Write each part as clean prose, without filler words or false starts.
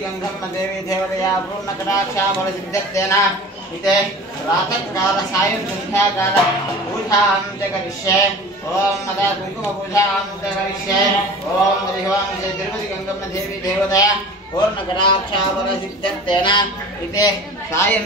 तिरुपतिगंगम्म देवी देवतया पूर्णकटाक्षाबलसिद्ध्यर्थेन इते प्रातःकाल सायं सन्ध्याकाल पूजां च करिष्ये। ओम मदा कुङ्कुमपूजां च करिष्ये। ओम हरिः श्री तिरुपतिगंगम्म देवी देवतया पूर्णकटाक्षाबलसिद्ध्यर्थेन इते सायं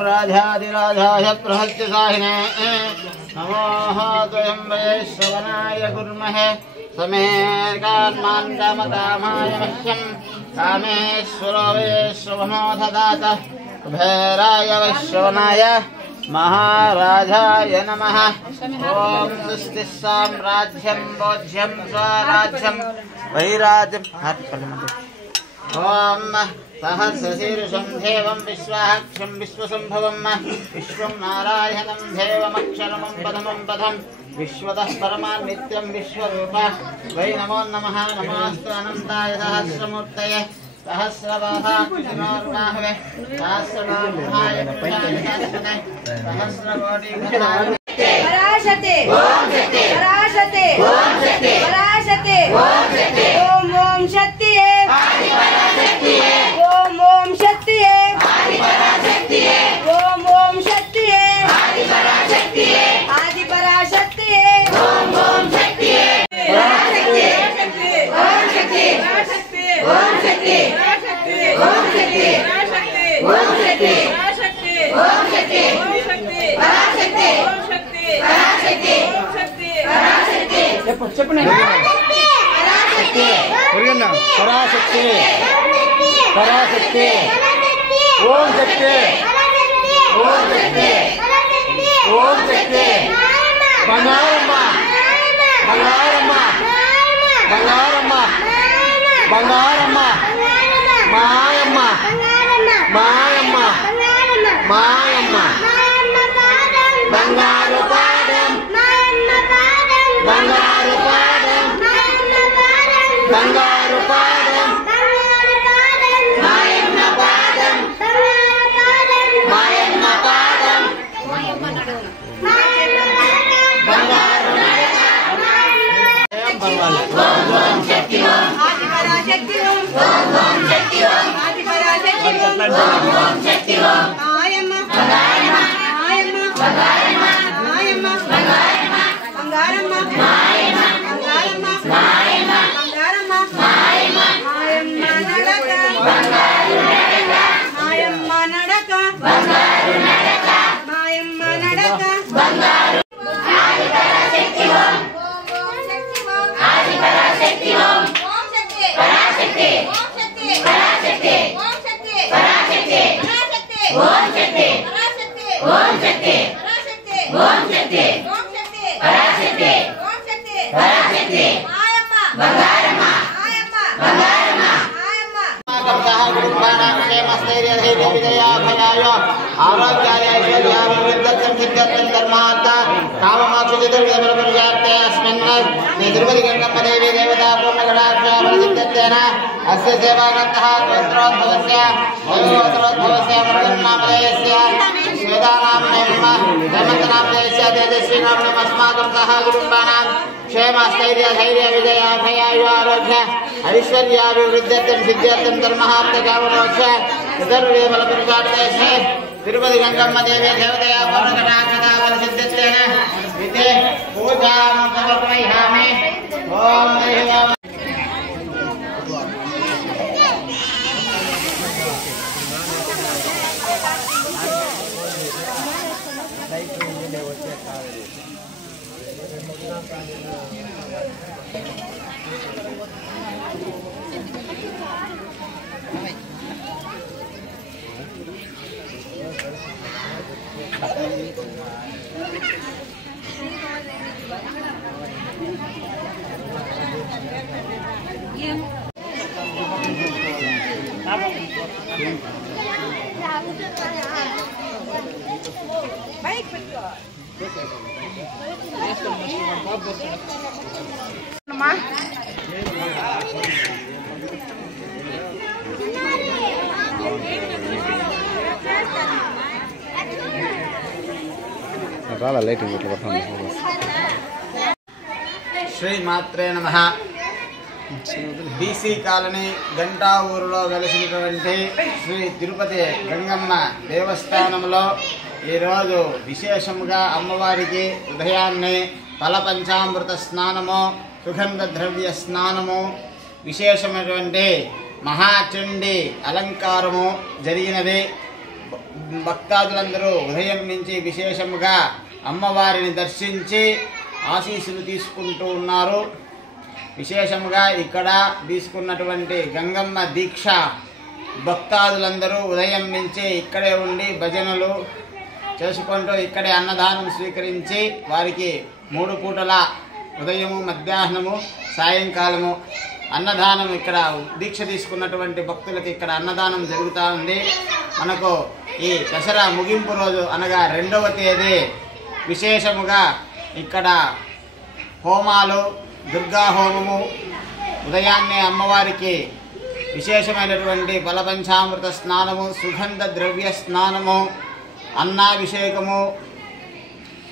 राजाधिराजाय प्रहत्यसाहिने नमोः त्वयम्बये श्रवणाय कुर्महे समे कामान् कामकामाय मह्यं कामेश्वरो वैश्रवणो ददात कुबेराय वैश्रवणाय महाराजाय नमः। ओम स्वस्ति साम्राज्यं भोज्यं स्वराज्यं वैराज्यं ओम सहस्रशीर्षं देवं विश्वाक्षं विश्वसंभवं विश्वं नारायणं देवमक्षरमं पदमं पदं विश्वतः परमान् नित्यं विश्वरूप वै नमो नमः। नमोऽस्तु अनन्ताय सहस्रमूर्तये सहस्रबाहाकृतिनोर्वाहवे सहस्रबाहाय पुरुषाय सहस्रकोटि पराशते पराशते पराशते ओम ओम शक्तिये ओम ओम शक्तिये ओम ओम शक्तिये आदि पराशक्तिये ओम ओम शक्तिये पराशक्ति ओम शक्ति ओम शक्ति ओम शक्ति ओम शक्ति ओम शक्ति पराशक्ति पराशक्ति पराशक्ति చెప్పండి पराशक्ति पराशक्ति पराशक्ति ओम शक्ति ओम शक्ति ओम शक्ति बंगारम्मा बंगारम्मा बंगारम्मा बंगारम्मा मायम्मा मायम्मा मायम्मा बंगारू पादम बंगारू पादम बंगारू पादम मायम्मा पादम मायम्मा पादम बंगारू ओम शक्ति आदि पराशक्ति ओम शक्ति आदि पराशक्ति ओम शक्ति मायम्मा बंगारम्मा मायम्मा बंगारम्मा मायम्मा बंगारम्मा मायम्मा बंगारम्मा मायम्मा बंगारम्मा मायम्मा मायम्मा नडक बंगारू नडक मायम्मा नडक बंगारू नडक मायम्मा नडक बंगारू आदि पराशक्ति ओम आदि पराशक्ति ओम पराशक्ति पराशक्ति पराशक्ति ओम शक्ति ओम शक्ति ओम शक्ति पराशक्ति पराशक्ति बंगारम्मा बंगारम्मा आरोग्याय ऐश्वर्याभिवृद्ध्यर्थं सिद्ध्यर्थं धर्मार्थ काममोक्षचतुर्विधफलपुरुषार्थे अस्मिन् तिरुपतिगंगम्म देवी देवता पूर्णकटाक्षाबलसिद्ध्यर्थेन अस्य सेवाग्रन्तः गोत्रोद्भवस्य वैश्वोत्तरोद्भवस्य मुरुगन्नामधेयस्य श्वेतानाम्नेम हेमन्तनामधेयस्य तेजस्वीनाम्नम् अस्माकं सह कुटुम्बानां क्षेमस्थैर्य धैर्य विजयाभयायु आरोग्य ऐश्वर्याभिवृद्ध्यर्थं सिद्ध्यर्थं धर्मार्थ काममोक्ष चतुर्विधफलपुरुषार्थे तिरुपतिगंगम्म देवी देवतया पूर्णकटाक्षाबलसिद्ध्यर्थेन इति पूजां समर्पयामि। ओम हरिः రాలా లైటింగ్ ఇట్లా పడుతుంది. శ్రీ మాత్రే నమః. బీసీ కాలనీ గంటా ఊరులో వెలిసినటువంటి శ్రీ తిరుపతి గంగమ్మ దేవస్థానంలో ఈరోజు విశేషంగా అమ్మవారికి ఉదయాన్నే ఫలపంచామృత స్నానము, సుగంధ ద్రవ్య స్నానము, విశేషమైనటువంటి మహాచండీ అలంకారము జరిగినది. భక్తాదులందరూ ఉదయం నుంచి విశేషముగా అమ్మవారిని దర్శించి ఆశీస్సులు తీసుకుంటూ ఉన్నారు. విశేషముగా ఇక్కడ తీసుకున్నటువంటి గంగమ్మ దీక్ష భక్తాదులందరూ ఉదయం నుంచి ఇక్కడే ఉండి భజనలు చేసుకుంటూ ఇక్కడే అన్నదానం స్వీకరించి వారికి 3 పూటల ఉదయము, మధ్యాహ్నము, సాయంకాలము అన్నదానం ఇక్కడ దీక్ష తీసుకున్నటువంటి భక్తులకి ఇక్కడ అన్నదానం జరుగుతూ ఉంది. మనకు ఈ దసరా ముగింపు రోజు అనగా 2వ తేదీ విశేషముగా ఇక్కడ హోమాలు, దుర్గా హోమము, ఉదయాన్నే అమ్మవారికి విశేషమైనటువంటి ఫలపంచామృత స్నానము, సుగంధ ద్రవ్య స్నానము, అన్నాభిషేకము,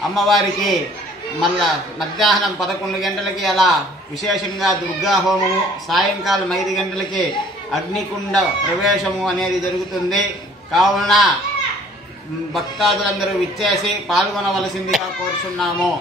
అమ్మవారికి మళ్ళా మధ్యాహ్నం 11 గంటలకి అలా విశేషంగా దుర్గా హోమము, సాయంకాలం 5 గంటలకి అగ్నికుండ ప్రవేశము అనేది జరుగుతుంది. కావున భక్తాదులందరూ విచ్చేసి పాల్గొనవలసిందిగా కోరుచున్నాము.